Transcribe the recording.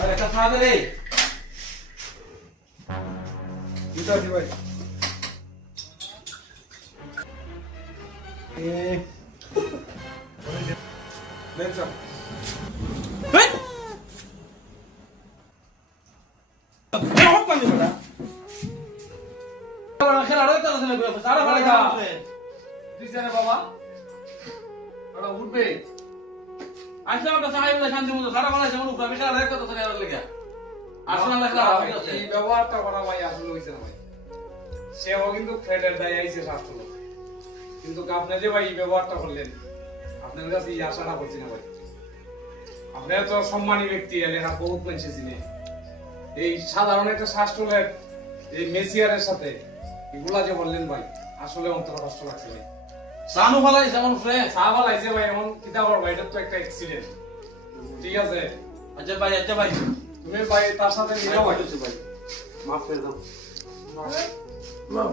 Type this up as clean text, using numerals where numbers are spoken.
আরে একটা চা দে রে দিতে দি ভাই দেন স্যার হোক পানি বড়া খেলা রইতা আছে না সারা ভালো খা দিছে না বাবা ওরা উঠবে আজকে একটা চা আইলে শান্তি মতো সারা ভালো যেমন উপরে খেলা রইতা তো খেলা লাগা আসলে না খেলা হয়ে গেছে এই ব্যবহারটা করা ভাই আসলে হইছে না ভাই সেও কিন্তু ফ্রেডের দায় আইছে শাস্ত্র কিন্তু আপনি যে ভাই এই ব্যবহারটা করলেন আপনার কাছে এই আশাটা করছি না ভাই আপনি তো সম্মানী ব্যক্তি এলাকার বহুত মানুষ চিনে এই সাধারণ একটা শাস্ত্রের এই মেসিয়ারের সাথে এগুলা যে বললেন ভাই আসলে অন্তর কষ্ট লাগছে ভাই সানু ভালাই যেমন ফ্রেন্ড সাহাবাল আইছে ভাই এমন কিতা করবা এটা তো একটা অ্যাক্সিডেন্ট ঠিক আছে আচ্ছা ভাই তুমি ভাই তার সাথে মিলাও ভাই মাফ করে দাও মাফ